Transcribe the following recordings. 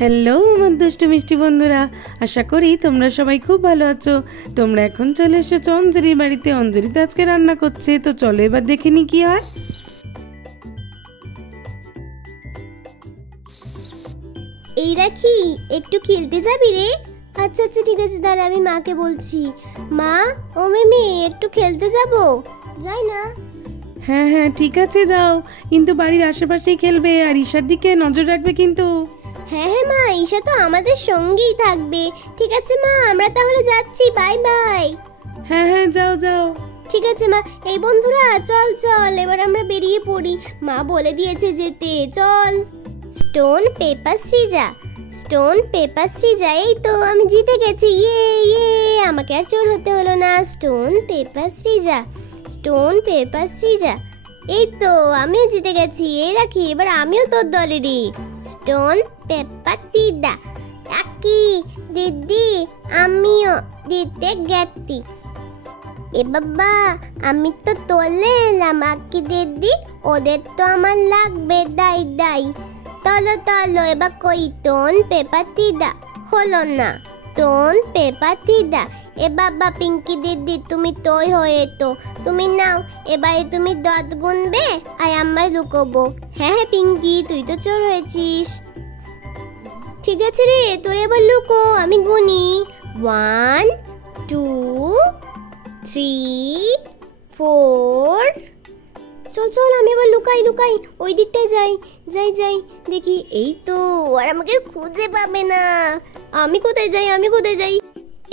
Hello আমার দুষ্টু মিষ্টি বন্ধুরা, আশা করি তোমরা সবাই খুব ভালো আছো। তোমরা এখন চলে এসেছো অঞ্জলির বাড়িতে। অঞ্জলিতে আজকে রান্না করছে, তো চলো এবার দেখে নি কি হয়। এই রাখি, একটু খেলতে যাবি রে? আচ্ছা আচ্ছা ঠিক আছে, দাঁড়া আমি মাকে বলছি। মা, ও মিমি, একটু খেলতে যাব? যাই না? হ্যাঁ হ্যাঁ ঠিক আছে যাও, কিন্তু বাড়ির আশেপাশেই খেলবে আর ঈশার দিকে নজর রাখবে কিন্তু। হ্যাঁ হ্যাঁ মা, ঈশা তো আমাদের সঙ্গেই থাকবে। ঠিক আছে মা, আমরা তাহলে যাচ্ছি, বাই বাই। হ্যাঁ হ্যাঁ যাও যাও। ঠিক আছে মা। এই বন্ধুরা চল চল, এবার আমরা বেরিয়ে পড়ি। মা বলে দিয়েছে যেতে, চল। Stone paper Srija, stone paper Srija. এই তো আমি জিতে গেছি, ইয়ে ইয়ে, আমাকে আর চোর হতে হলো না। Stone paper Srija, stone paper Srija. এই তো আমিও জিতে গেছি। এই রাখি, এবার আমিও তোর দলেরই। স্টোন পেপার দিদা, কাকি দিদি, আমিও দিতে গেছি। এ বাবা, আমি তো তোলে এলাম। আকি দিদি, ওদের তো আমার লাগবে দাই দাই। তলো তলো, এবার কই টোন পেপার দিদা? হলো না, টোন পেপার দিদা। এ বাবা পিঙ্কি দিদি, তুমি তোই হয়ে তো, তুমি নাও। এবারে তুমি দত গুনবে আর আমরা লুকোবো। হ্যাঁ হ্যাঁ পিঙ্কি, তুই তো চোর হয়েছিস। ঠিক আছে রে, তোর এবার লুকো, আমি গুনি। 1 2 3 4। চল চল, আমি এবার লুকাই লুকাই, ওই দিকটায় যাই যাই যাই। দেখি, এই তো, আর আমাকে খুঁজে পাবে না। আমি কোথায় যাই, আমি কোথায় যাই?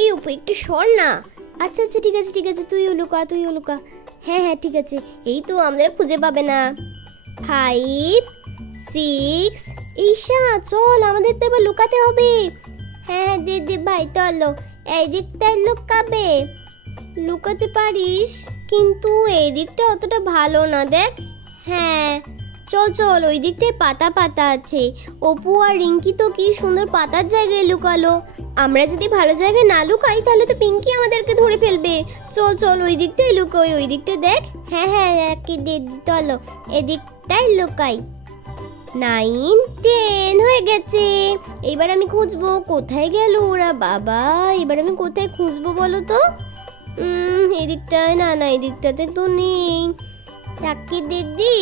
এই উপর একটু সর না। আচ্ছা আচ্ছা ঠিক আছে ঠিক আছে, তুইও লুকা তুইও লুকা। হ্যাঁ হ্যাঁ ঠিক আছে। এই তো, আমাদের খুঁজে পাবে না। 5 6। ঈশা চল, আমাদের তো এবার লুকাতে হবে। হ্যাঁ হ্যাঁ দে দে ভাই, চলো এই দিকটায় লুকাবে। লুকাতে পারিস, কিন্তু এই দিকটা অতটা ভালো না, দেখ। হ্যাঁ চল চল, ওই দিকটায় পাতা পাতা আছে। অপু আর রিঙ্কি তো কি সুন্দর পাতার জায়গায় লুকালো। আমরা যদি ভালো জায়গায় না লুকাই, তাহলে তো পিঙ্কি আমাদেরকে ধরে ফেলবে। চল চল, ওই দিকটাই লুকোই, ওই দিকটা দেখ। হ্যাঁ হ্যাঁ চলো, এদিকটাই লুকাই। 9 10 হয়ে গেছে। এবার আমি খুঁজবো, কোথায় গেল ওরা বাবা। এবার আমি কোথায় খুঁজবো বলো তো? এদিকটায় না, না এদিকটাতে তো নেই। কাকি দিদি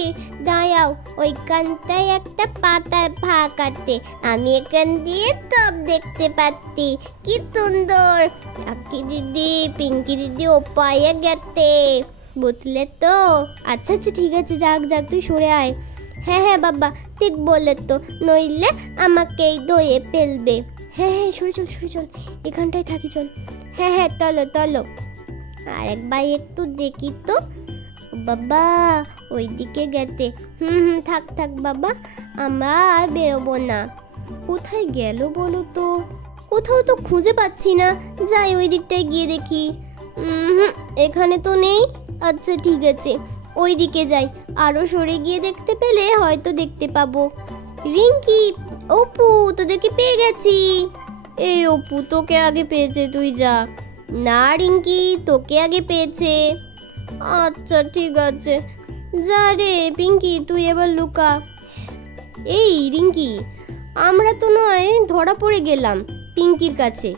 দাঁড়াও, ওইখানটায় একটা পাতার ফাঁক আছে, আমি এখান দিয়ে সব দেখতে পাচ্ছি, কি সুন্দর। কাকি দিদি, পিঙ্কি দিদি ওপায়ে গেছে, বুঝলে তো? আচ্ছা আচ্ছা ঠিক আছে, যাক যাক, তুই সরে আয়। হ্যাঁ হ্যাঁ বাবা, ঠিক বললে তো, নইলে আমাকেই ধরে ফেলবে। হ্যাঁ হ্যাঁ সরে চল সরে চল, এখানটায় থাকি চল। হ্যাঁ হ্যাঁ চলো চলো, আর একবার একটু দেখি তো। বাবা ওইদিকে গেছে। থাক থাক বাবা, আমরা আর বেরোবো না। কোথায় গেল বলো তো? কোথাও তো খুঁজে পাচ্ছি না। যাই ওই দিকটায় গিয়ে দেখি। এখানে তো নেই। আচ্ছা ঠিক আছে, ওই দিকে যাই। আরো সরে গিয়ে দেখতে পেলে হয়তো দেখতে পাবো। রিঙ্কি, অপু, তোদেরকে পেয়ে গেছি। এই অপু, তোকে আগে পেয়েছে, তুই যা। না রিঙ্কি, তোকে আগে পেয়েছে। আচ্ছা ঠিক আছে, যা রে পিঙ্কি, তুই এবার লুকা। এই রিঙ্কি, আমরা তো নয় ধরা পড়ে গেলাম পিঙ্কির কাছে,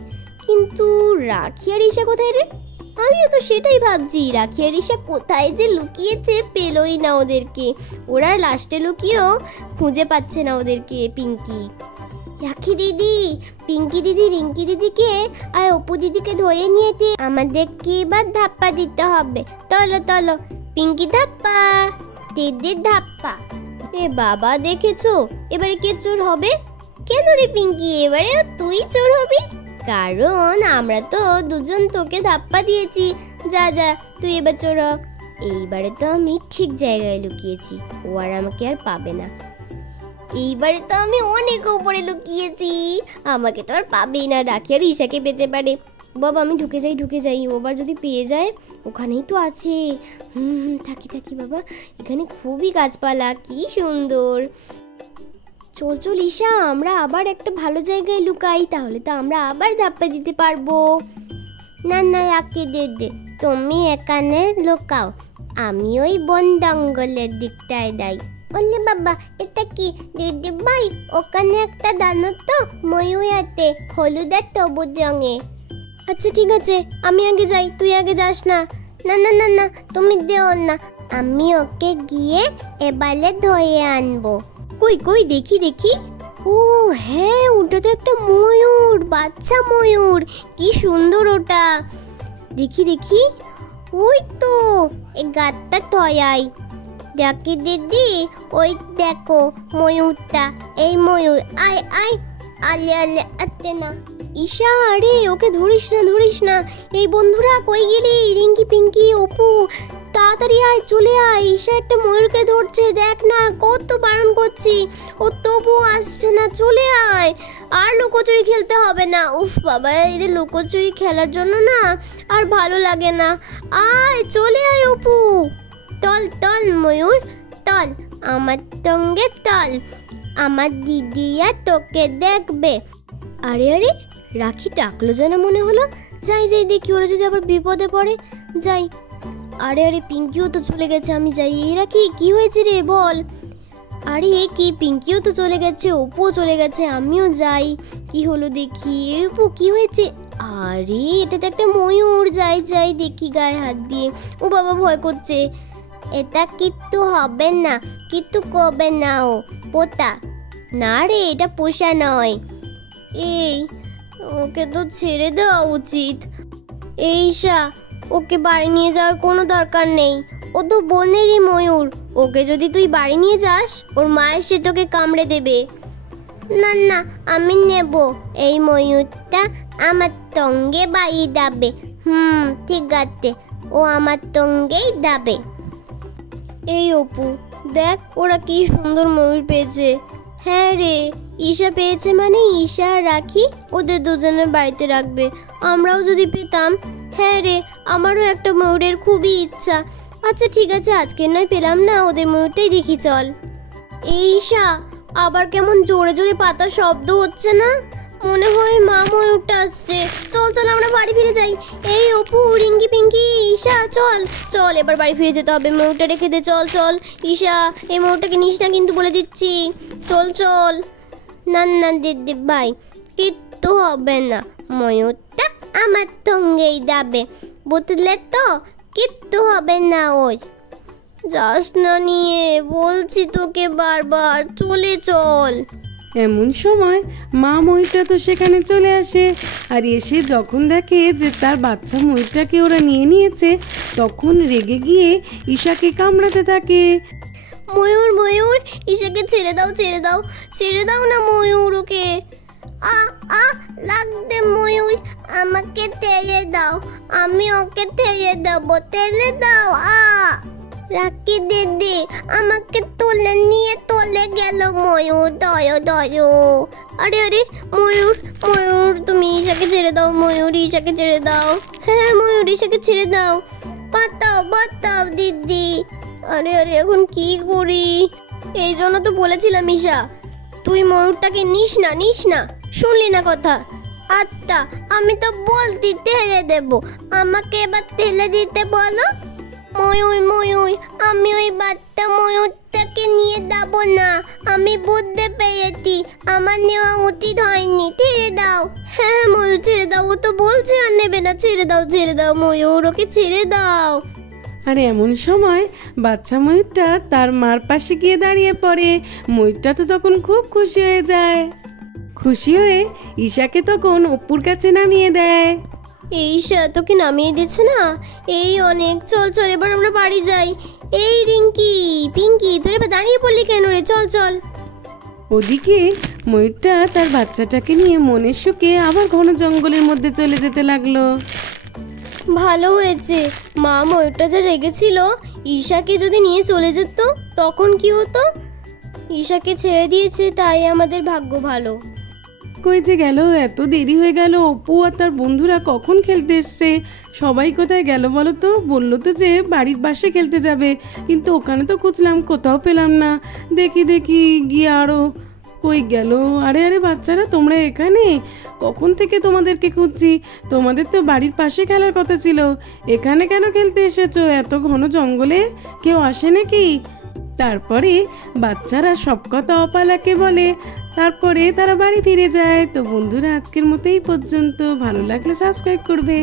কিন্তু রাখি আর ঈশা কোথায় রে? আমিও তো সেটাই ভাবছি, রাখি আর ঈশা কোথায় যে লুকিয়েছে, পেলোই না ওদেরকে। ওরা লাস্টে লুকিয়েও খুঁজে পাচ্ছে না ওদেরকে পিঙ্কি। রাখি দিদি, পিঙ্কি দিদি রিঙ্কি দিদিকে আর অপু দিদিকে ধরে নিয়েছে, আমাদেরকে এবার ধাপ্পা দিতে হবে। চলো চলো, পিঙ্কি ধাপ্পা, দিদি ধাপ্পা। এ বাবা, দেখেছো এবারে কে চোর হবে? কেন রে পিঙ্কি, এবারে তুই চোর হবি? কারণ আমরা তো দুজন তোকে ধাপ্পা দিয়েছি। যা যা, তুই এবার চোর হ। এইবারে তো আমি ঠিক জায়গায় লুকিয়েছি, ও আর আমাকে আর পাবে না। এইবারে তো আমি অনেক উপরে লুকিয়েছি, আমাকে তো আর পাবেই না। রাখি আর ঈশাকে পেতে পারে। বাবা আমি ঢুকে যাই, ওবার যদি পেয়ে যায়। ওখানেই তো আছে। থাকি থাকি বাবা, এখানে খুবই গাছপালা, কি সুন্দর। চল চল ঈশা, আমরা আবার একটা ভালো জায়গায় লুকাই, তাহলে তো আমরা আবার ধাপ্পা দিতে পারবো। না না রাখি দিদি, তুমি এখানে লুকাও, আমি ওই বন জঙ্গলের দিকটায় যাই। ওলে বাবা, এটা কি দিদি ভাই? ওখানে একটা দানো তো ময়ূর আছে, হলুদ আর সবুজ রঙে। আচ্ছা ঠিক আছে, আমি আগে যাই, তুই আগে যাস না। না না না না, তুমি দেও না, আমি ওকে গিয়ে এবারে ধরে আনবো। কই কই, দেখি দেখি। ও হ্যাঁ, ওটা তো একটা ময়ূর, বাচ্চা ময়ূর, কি সুন্দর ওটা। দেখি দেখি, ওই তো এই গাছটা তয়াই। দেখি দিদি, ওই দেখো ময়ূরটা, এই ময়ূর। আয় আয়, আলে আলে, আতে না। ঈশা, আরে ওকে ধরিস না ধরিস না। এই বন্ধুরা কই গেলি? রিঙ্কি পিঙ্কি অপু, তাড়াতাড়ি আয়, চলে আয়। ঈশা একটা ময়ূরকে ধরছে, দেখ না, কত বারণ করছি, ও তবু আসছে না। চলে আয়, আর লুকোচুরি খেলতে হবে না। উফ বাবা, এদের লুকোচুরি খেলার জন্য না আর ভালো লাগে না। আয়, চলে আয় অপু। তল তল ময়ূর, তল আমার সঙ্গে তল, আমার দিদিয়া তোকে দেখবে। আরে আরে, রাখি ডাকলো যেন মনে হলো। যাই যাই, দেখি ওরা যদি আবার বিপদে পড়ে। যাই। আরে আরে, পিঙ্কিও তো চলে গেছে, আমি যাই। এই রাখি, কি হয়েছে রে বল? আরে এ কি, পিঙ্কিও তো চলে গেছে, অপুও চলে গেছে, আমিও যাই। কি হলো দেখি। অপু, কি হয়েছে? আরে এটা তো একটা ময়ূর। যাই যাই, দেখি গায়ে হাত দিয়ে। ও বাবা, ভয় করছে। এটা কিচ্ছু হবে না, কিচ্ছু করবে না ও, পোতা না রে, এটা পোষা নয়। এই ওকে তো ছেড়ে দেওয়া উচিত। এইশা, ওকে বাড়ি নিয়ে যাওয়ার কোনো দরকার নেই, ও তো বনেরই ময়ূর। ওকে যদি তুই বাড়ি নিয়ে যাস, ওর মা এসে তোকে কামড়ে দেবে। না না, আমি নেব এই ময়ূরটা, আমার সঙ্গে বাড়ি যাবে। ঠিক আছে, ও আমার সঙ্গেই যাবে। এই অপু, দেখ ওরা কি সুন্দর ময়ূর পেয়েছে। হ্যাঁ রে, ঈশা পেয়েছে মানে ঈশা রাখি ওদের দুজনের বাড়িতে রাখবে। আমরাও যদি পেতাম। হ্যাঁ রে, আমারও একটা ময়ূরের খুবই ইচ্ছা। আচ্ছা ঠিক আছে, আজকে নয় পেলাম না, ওদের ময়ূরটাই দেখি চল। এই ঈশা, আবার কেমন জোরে জোরে পাতার শব্দ হচ্ছে না? মনে হয় মা ময়ূরটা আসছে। চল চল, আমরা বাড়ি ফিরে যাই। এই অপু, রিঙ্কি পিঙ্কি, ঈশা, চল চল, এবার বাড়ি ফিরে যেতে হবে। ময়ূরটা রেখে দে, চল চল। ঈশা, এই ময়ূরটাকে নিস না কিন্তু, বলে দিচ্ছি। চল চল। না না দিদি ভাই, কিচ্ছু হবে না, ময়ূরটা আমার সঙ্গেই যাবে, বুঝলে তো? কিচ্ছু হবে না ওই। যাস না নিয়ে, বলছি তোকে বারবার, চলে চল। এমন সময় মা ময়ূরটা তো সেখানে চলে আসে, আর এসে যখন দেখে যে তার বাচ্চা ময়ূরটাকে ওরা নিয়ে নিয়েছে, তখন রেগে গিয়ে ঈশাকে কামড়াতে থাকে। ময়ূর ময়ূর, ঈশাকে ছেড়ে দাও ছেড়ে দাও, ছেড়ে দাও না ময়ূর ওকে। আ আ লাগবে ময়ূর, আমাকে ছেড়ে দাও, আমি ওকে ছেড়ে দেবো, ছেড়ে দাও। রাখি দিদি, আমাকে তুলে নিয়ে চলে গেল ময়ূর, দয় দয়। আরে আরে, ময়ূর ময়ূর, তুমি ঈশাকে ছেড়ে দাও, ময়ূর ঈশাকে ছেড়ে দাও। হ্যাঁ ময়ূর, ঈশাকে ছেড়ে দাও, বাঁচাও বাঁচাও দিদি। আরে আরে, এখন কি করি? এই জন্য তো বলেছিলাম ঈশা, তুই ময়ূরটাকে নিস না নিস না, শুনলি না কথা? আচ্ছা, আমি তো বলতে ঠেলে দেবো, আমাকে এবার ঠেলে দিতে বলো। ময়ূর ময়ূর, আমি ওই বাচ্চা ময়ূরটাকে নিয়ে যাবো না, আমি বুঝতে পেরেছি, আমার নেওয়া উচিত হয়নি, ছেড়ে দাও। হ্যাঁ ময়ূর ছেড়ে দাও, ও তো বলছে আর নেবে না, ছেড়ে দাও ময়ূর, ওকে ছেড়ে দাও। আর এমন সময় বাচ্চা ময়ূরটা তার মার পাশে গিয়ে দাঁড়িয়ে পড়ে। ময়ূরটা তো তখন খুব খুশি হয়ে যায়। খুশি হয়ে ঈশাকে তখন অপুর কাছে নামিয়ে দেয়। এই ঈশা, তোকে নামিয়ে দিচ্ছে না, এই অনেক। চল চল, এবার আমরা বাড়ি যাই। এই রিঙ্কি পিঙ্কি, তোর এবার দাঁড়িয়ে পড়লি কেন রে? চল চল। ওদিকে ময়ূরটা তার বাচ্চাটাকে নিয়ে মনের সুখে আবার ঘন জঙ্গলের মধ্যে চলে যেতে লাগলো। ভালো হয়েছে, মা ময়ূরটা যা রেগেছিল, ঈশাকে যদি নিয়ে চলে যেত তখন কি হতো? ঈশাকে ছেড়ে দিয়েছে, তাই আমাদের ভাগ্য ভালো। কই যে গেল, এত দেরি হয়ে গেল। অপু আর তার বন্ধুরা কখন খেলতে এসছে? সবাই কোথায় গেল বলো তো? বললো তো যে বাড়ির পাশে খেলতে যাবে, কিন্তু ওখানে তো খুঁজলাম, কোথাও পেলাম না। দেখি দেখি গিয়ে আরো কই গেল। আরে আরে বাচ্চারা, তোমরা এখানে? কখন থেকে তোমাদেরকে খুঁজছি। তোমাদের তো বাড়ির পাশে খেলার কথা ছিল, এখানে কেন খেলতে এসেছো? এত ঘন জঙ্গলে কেউ আসে নাকি? তারপরে বাচ্চারা সব কথা অপালাকে বলে, তারপরে তারা বাড়ি ফিরে যায়। তো বন্ধুরা, আজকের মতো এই পর্যন্ত। ভালো লাগলে সাবস্ক্রাইব করবে।